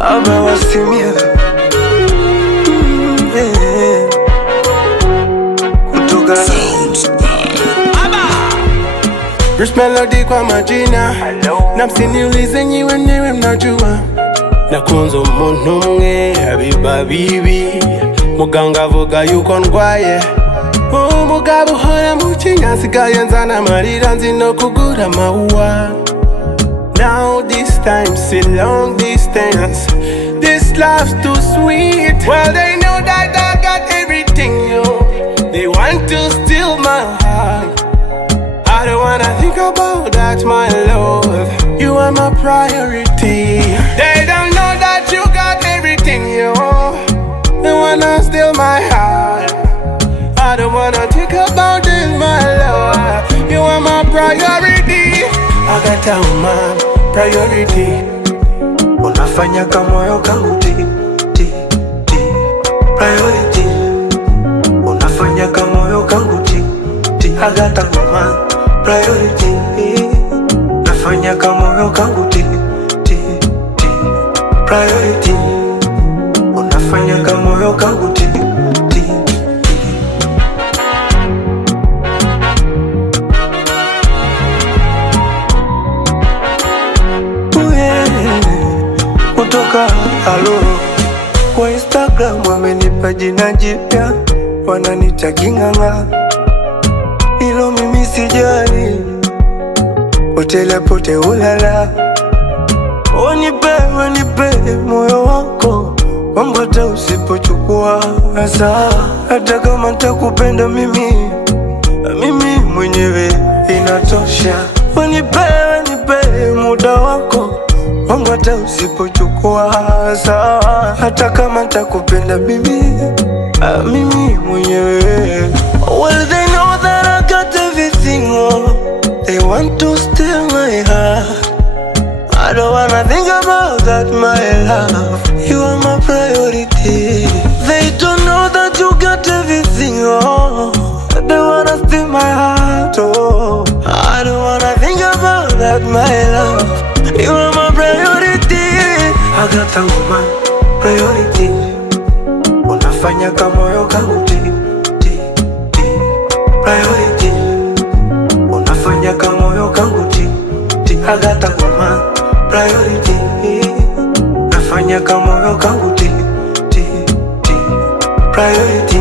Aba wasimia kutoka Rich Melody kwa majina. Na msiniulize nyi wenyewe mnajua. Nakunze umuntu umwe abiba bibi. Muganga avuga yuko ndwaye. Umugabo uhora mu kinya nsigaye nzana amarira nzi no kugura amawuwa. Now this time c'est long distance. This love's too sweet. Well they know that I got everything, yo. They want to steal my heart. I don't wanna think about that, my love. You are my priority. They don't know that you got everything, yo. They wanna steal my heart. I don't wanna think about it, my love. You are my priority. I got a woman, priority. Unafanya kamoyo kangu ti, ti, ti. Priority. Unafanya kamoyo kangu ti, ti. I got a woman, priority. Unafanya kamoyo kangu ti, ti, ti. Priority. Unafanya kamoyo kangu ti, ti, ti. Kutoka alo kwa Instagram wamenipa jina jipya, wananita King'ang'a. Ilo mimi sijali, potele pote ulala. Wanipe moyo wako, mambo hata usipochukua hasa. Hata kama nitakupenda mimi mwenyewe inatosha. Wanipe muda wako, mambo hata usipochukua sawa. Hata kama nitakupenda mimi mwenyewe. Well they know that I got everything, oh. They want to steal my heart. I don't wanna think about that, my love. You are my priority. They don't know that you got everything, oh. They wanna steal my heart, oh. I don't wanna think about that, my love. You are my priority. I got a woman, priority. Unafanya kamoyo kangu ti, ti, ti. Priority. Unafanya kamoyo kangu ti, ti. I got a woman, priority. Unafanya kamoyo kangu ti, ti, ti. Priority.